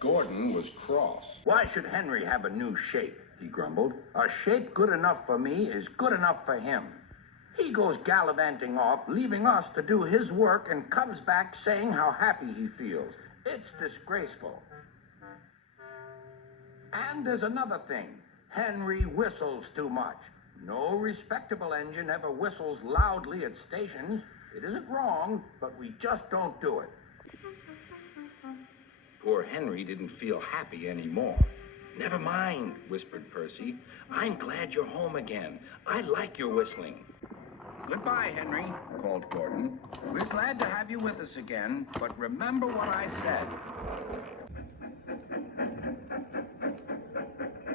Gordon was cross. Why should Henry have a new shape? He grumbled. A shape good enough for me is good enough for him. He goes gallivanting off, leaving us to do his work, and comes back saying how happy he feels. It's disgraceful. And there's another thing. Henry whistles too much. No respectable engine ever whistles loudly at stations. It isn't wrong, but we just don't do it. Poor Henry didn't feel happy anymore. Never mind, whispered Percy. I'm glad you're home again. I like your whistling. Goodbye, Henry, called Gordon. We're glad to have you with us again, but remember what I said.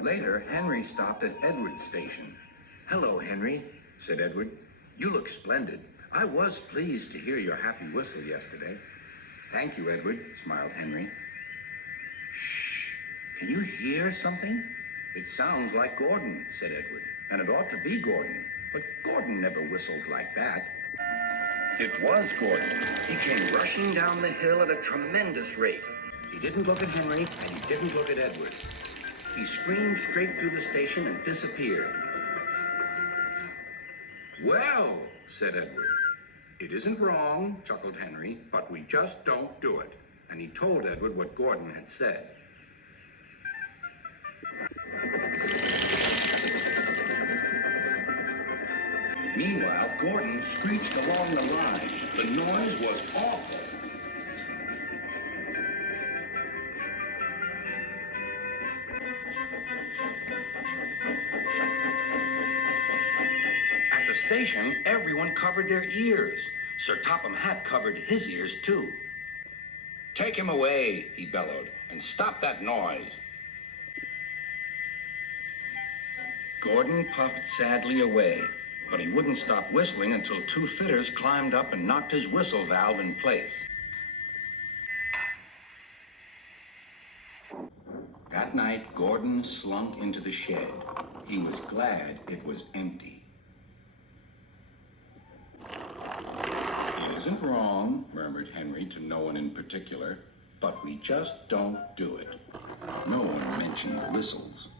Later, Henry stopped at Edward's station. Hello, Henry, said Edward. You look splendid. I was pleased to hear your happy whistle yesterday. Thank you, Edward, smiled Henry. Shh, can you hear something? It sounds like Gordon, said Edward, and it ought to be Gordon. But Gordon never whistled like that. It was Gordon. He came rushing down the hill at a tremendous rate. He didn't look at Henry, and he didn't look at Edward. He screamed straight through the station and disappeared. Well, said Edward. It isn't wrong, chuckled Henry, but we just don't do it. And he told Edward what Gordon had said. Meanwhile, Gordon screeched along the line. The noise was awful. At the station, everyone covered their ears. Sir Topham Hatt covered his ears, too. Take him away, he bellowed, and stop that noise. Gordon puffed sadly away. But he wouldn't stop whistling until two fitters climbed up and knocked his whistle valve in place. That night, Gordon slunk into the shed. He was glad it was empty. It isn't wrong, murmured Henry to no one in particular, but we just don't do it. No one mentioned whistles.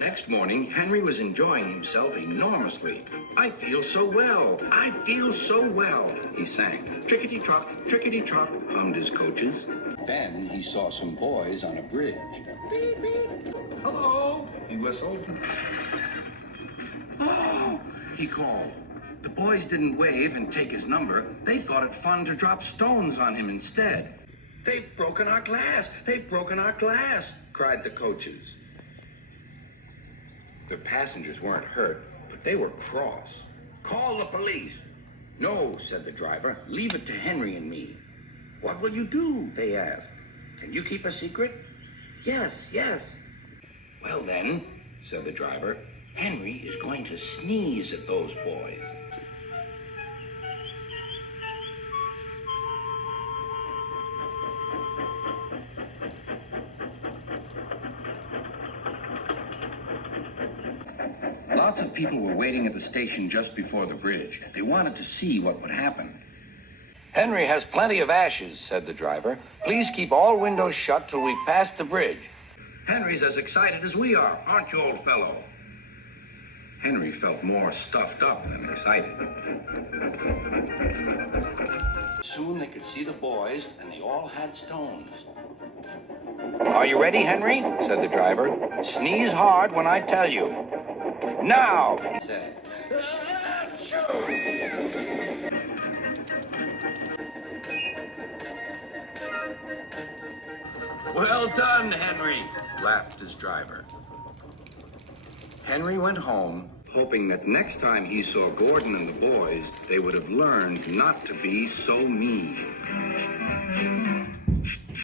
Next morning, Henry was enjoying himself enormously. I feel so well, I feel so well, he sang. Trickety-trot, hummed his coaches. Then he saw some boys on a bridge. Beep, beep. Hello, he whistled. Oh, he called. The boys didn't wave and take his number. They thought it fun to drop stones on him instead. They've broken our glass, they've broken our glass, cried the coaches. The passengers weren't hurt, but they were cross. Call the police. No, said the driver. Leave it to Henry and me. What will you do? They asked. Can you keep a secret? Yes, yes. Well then, said the driver, Henry is going to sneeze at those boys. Lots of people were waiting at the station just before the bridge. They wanted to see what would happen. Henry has plenty of ashes, said the driver. Please keep all windows shut till we've passed the bridge. Henry's as excited as we are, aren't you, old fellow? Henry felt more stuffed up than excited. Soon they could see the boys, and they all had stones. Are you ready, Henry? Said the driver. Sneeze hard when I tell you. Now, he said. Well done, Henry, laughed his driver. Henry went home, hoping that next time he saw Gordon and the boys, they would have learned not to be so mean.